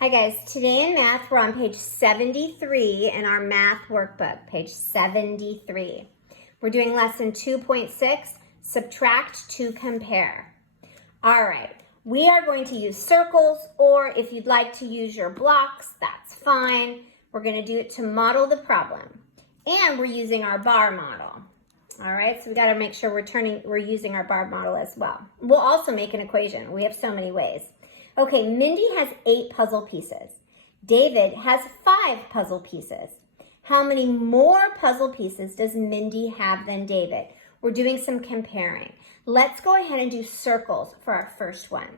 Hi guys, today in math we're on page 73 in our math workbook, page 73. We're doing lesson 2.6, subtract to compare. All right, we are going to use circles, or if you'd like to use your blocks, that's fine. We're going to do it to model the problem. And we're using our bar model. All right, so we got to make sure we're using our bar model as well. We'll also make an equation. We have so many ways. Okay, Mindy has 8 puzzle pieces. David has 5 puzzle pieces. How many more puzzle pieces does Mindy have than David? We're doing some comparing. Let's go ahead and do circles for our first one.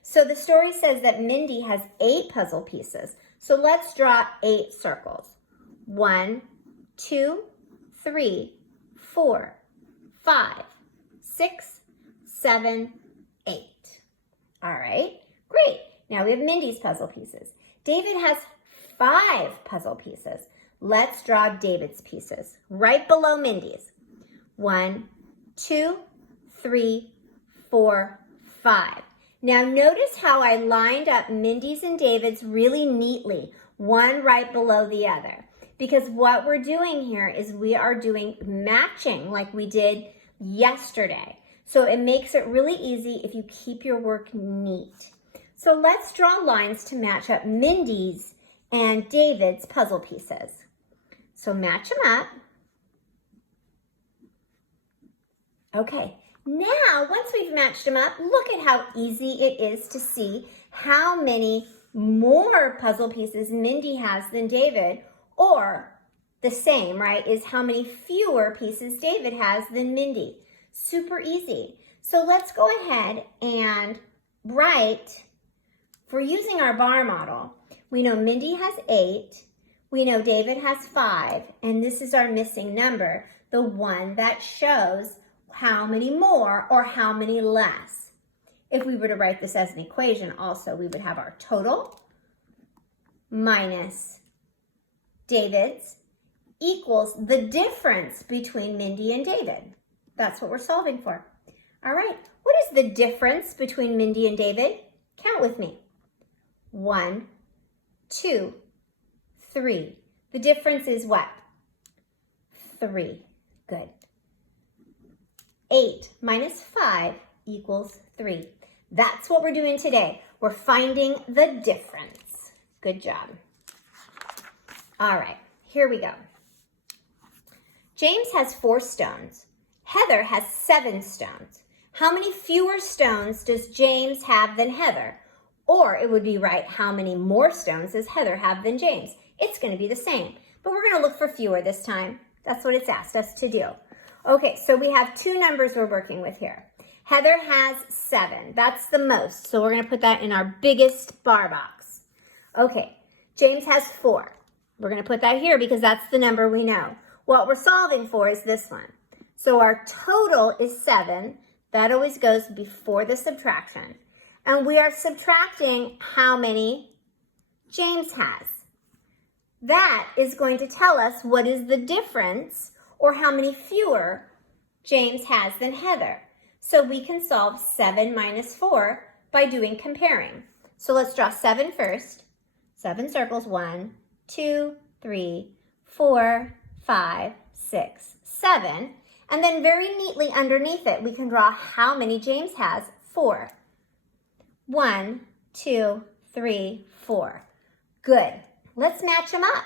So the story says that Mindy has 8 puzzle pieces. So let's draw 8 circles. 1, 2, 3, 4, 5, 6, 7, 8. All right. Great. Now we have Mindy's puzzle pieces. David has 5 puzzle pieces. Let's draw David's pieces right below Mindy's. 1, 2, 3, 4, 5. Now notice how I lined up Mindy's and David's really neatly, one right below the other. Because what we're doing here is we are doing matching like we did yesterday. So it makes it really easy if you keep your work neat. So let's draw lines to match up Mindy's and David's puzzle pieces. So match them up. Okay, now once we've matched them up, look at how easy it is to see how many more puzzle pieces Mindy has than David, or the same, right, is how many fewer pieces David has than Mindy. Super easy. So let's go ahead and write. For using our bar model, we know Mindy has 8, we know David has 5, and this is our missing number, the one that shows how many more or how many less. If we were to write this as an equation also, we would have our total minus David's equals the difference between Mindy and David. That's what we're solving for. All right, what is the difference between Mindy and David? Count with me. 1, 2, 3. The difference is what? 3. Good. 8 minus 5 equals 3. That's what we're doing today. We're finding the difference. Good job. All right, here we go. James has 4 stones. Heather has 7 stones. How many fewer stones does James have than Heather? Or it would be right, how many more stones does Heather have than James? It's going to be the same, but we're going to look for fewer this time. That's what it's asked us to do. Okay, so we have 2 numbers we're working with here. Heather has 7. That's the most, so we're going to put that in our biggest bar box. Okay, James has 4. We're going to put that here because that's the number we know. What we're solving for is this one. So our total is 7. That always goes before the subtraction. And we are subtracting how many James has. That is going to tell us what is the difference or how many fewer James has than Heather. So we can solve 7 minus 4 by doing comparing. So let's draw 7 first. 7 circles, 1, 2, 3, 4, 5, 6, 7. And then very neatly underneath it, we can draw how many James has, 4. 1, 2, 3, 4. Good. Let's match them up.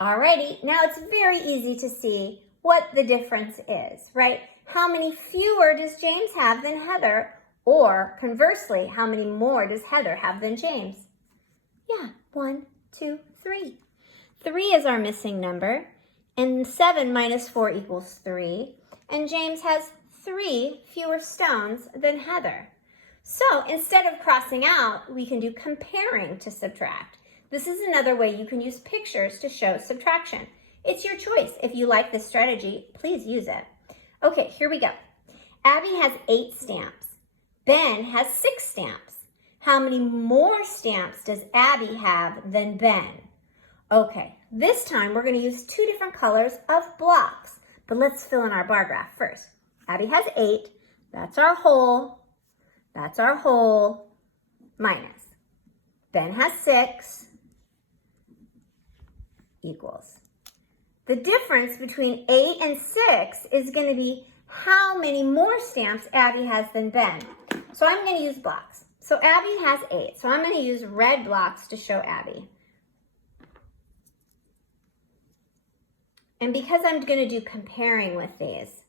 Alrighty, now it's very easy to see what the difference is, right? How many fewer does James have than Heather? Or conversely, how many more does Heather have than James? Yeah, 1, 2, 3. 3 is our missing number, and 7 minus 4 equals 3, and James has 3 fewer stones than Heather. So instead of crossing out, we can do comparing to subtract. This is another way you can use pictures to show subtraction. It's your choice. If you like this strategy, please use it. Okay, here we go. Abby has 8 stamps. Ben has 6 stamps. How many more stamps does Abby have than Ben? Okay, this time we're going to use 2 different colors of blocks, but let's fill in our bar graph first. Abby has 8, that's our whole. That's our whole minus. Ben has 6 equals. The difference between 8 and 6 is going to be how many more stamps Abby has than Ben. So I'm going to use blocks. So Abby has 8. So I'm going to use red blocks to show Abby. And because I'm going to do comparing with these,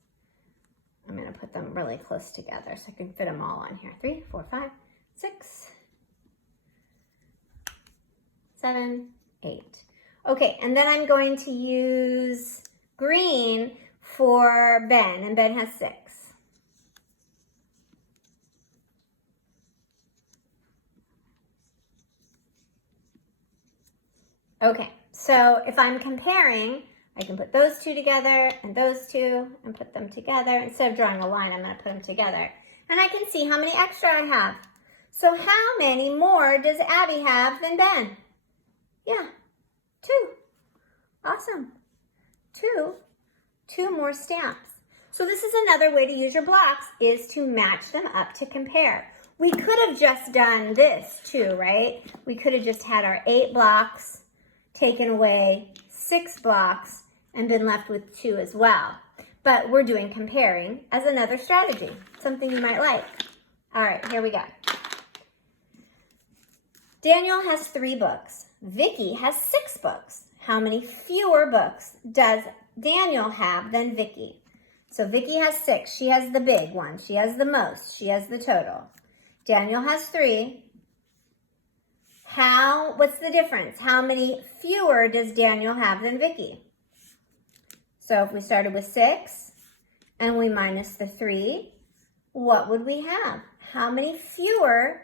I'm going to put them really close together so I can fit them all on here. 3, 4, 5, 6, 7, 8. Okay, and then I'm going to use green for Ben, and Ben has 6. Okay, so if I'm comparing, I can put those two together and those two and put them together. Instead of drawing a line, I'm going to put them together. And I can see how many extra I have. So how many more does Abby have than Ben? Yeah, 2. Awesome. 2 more stamps. So this is another way to use your blocks, is to match them up to compare. We could have just done this too, right? We could have just had our 8 blocks, taken away 6 blocks, and been left with 2 as well. But we're doing comparing as another strategy, something you might like. All right, here we go. Daniel has 3 books. Vicky has 6 books. How many fewer books does Daniel have than Vicky? So Vicky has 6. She has the big one. She has the most. She has the total. Daniel has 3. What's the difference? How many fewer does Daniel have than Vicky? So if we started with 6 and we minus the 3, what would we have? How many fewer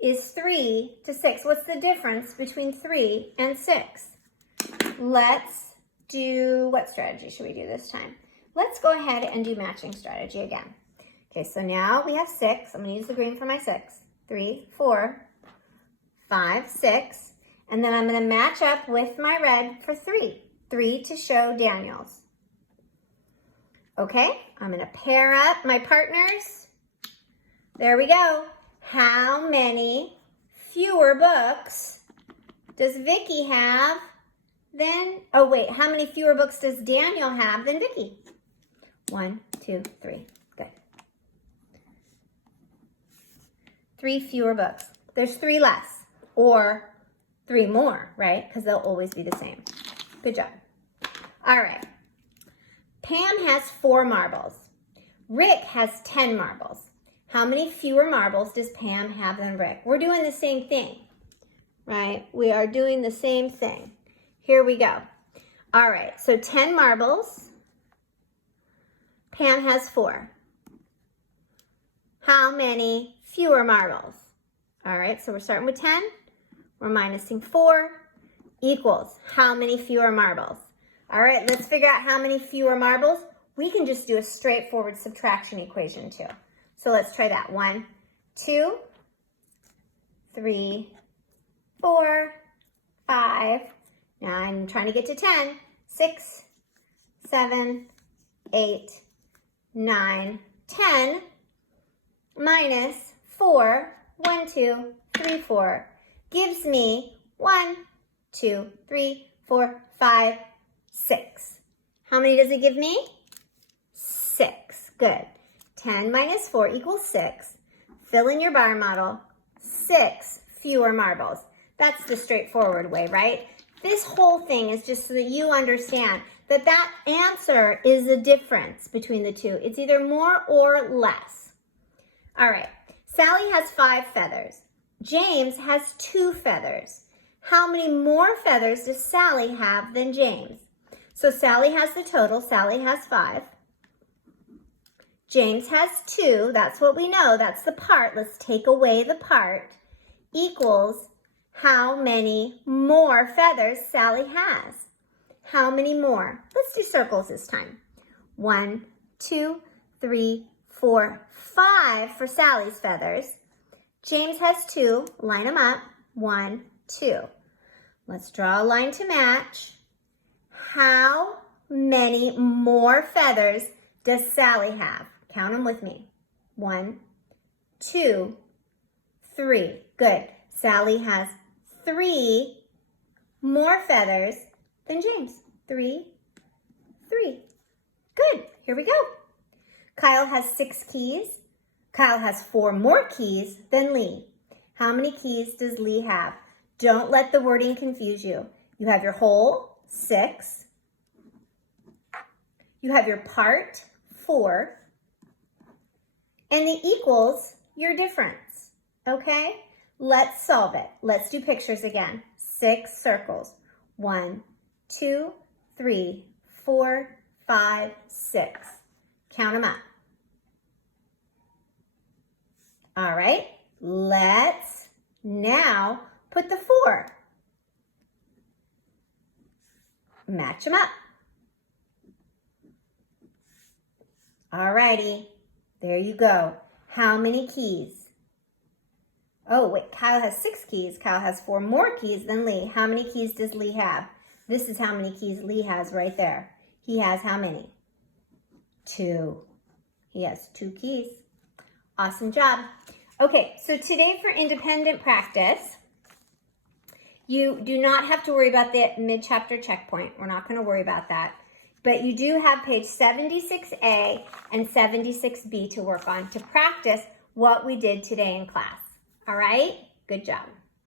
is 3 to 6? What's the difference between 3 and 6? Let's do, what strategy should we do this time? Let's go ahead and do matching strategy again. Okay, so now we have 6. I'm going to use the green for my 6. 3, 4, 5, 6. And then I'm going to match up with my red for 3. 3 to show Daniel's. Okay, I'm going to pair up my partners. There we go. How many fewer books does Vicky have than, oh wait, how many fewer books does Daniel have than Vicky? 1, 2, 3. Good. 3 fewer books. There's 3 less, or 3 more, right? Because they'll always be the same. Good job. All right. Pam has 4 marbles. Rick has 10 marbles. How many fewer marbles does Pam have than Rick? We're doing the same thing, right? We are doing the same thing. Here we go. All right, so 10 marbles. Pam has 4. How many fewer marbles? All right, so we're starting with 10. We're minusing 4 equals how many fewer marbles? All right, let's figure out how many fewer marbles. We can just do a straightforward subtraction equation too. So let's try that. 1, 2, 3, 4, 5. Now I'm trying to get to 10. 6, 7, 8, 9, 10 minus 4, 1, 2, 3, 4 gives me 1, 2, 3, 4, 5, 6. How many does it give me? 6. Good. 10 minus 4 equals 6. Fill in your bar model. 6 fewer marbles. That's the straightforward way, right? This whole thing is just so that you understand that that answer is the difference between the two. It's either more or less. All right. Sally has 5 feathers. James has 2 feathers. How many more feathers does Sally have than James? So Sally has the total. Sally has 5. James has 2. That's what we know. That's the part. Let's take away the part. Equals how many more feathers Sally has. How many more? Let's do circles this time. 1, 2, 3, 4, 5 for Sally's feathers. James has 2. Line them up. 1, 2. Let's draw a line to match. How many more feathers does Sally have? Count them with me. 1, 2, 3. Good. Sally has 3 more feathers than James. 3, 3. Good. Here we go. Kyle has 6 keys. Kyle has 4 more keys than Lee. How many keys does Lee have? Don't let the wording confuse you. You have your whole, 6. You have your part, 4. And the equals your difference. Okay? Let's solve it. Let's do pictures again. 6 circles. 1, 2, 3, 4, 5, 6. Count them up. All right, let's now put the 4. Match them up. All righty, there you go. How many keys? Oh, wait, Kyle has 6 keys. Kyle has 4 more keys than Lee. How many keys does Lee have? This is how many keys Lee has right there. He has how many? 2. He has 2 keys. Awesome job. Okay, so today for independent practice, you do not have to worry about the mid-chapter checkpoint. We're not going to worry about that. But you do have page 76A and 76B to work on to practice what we did today in class. All right? Good job.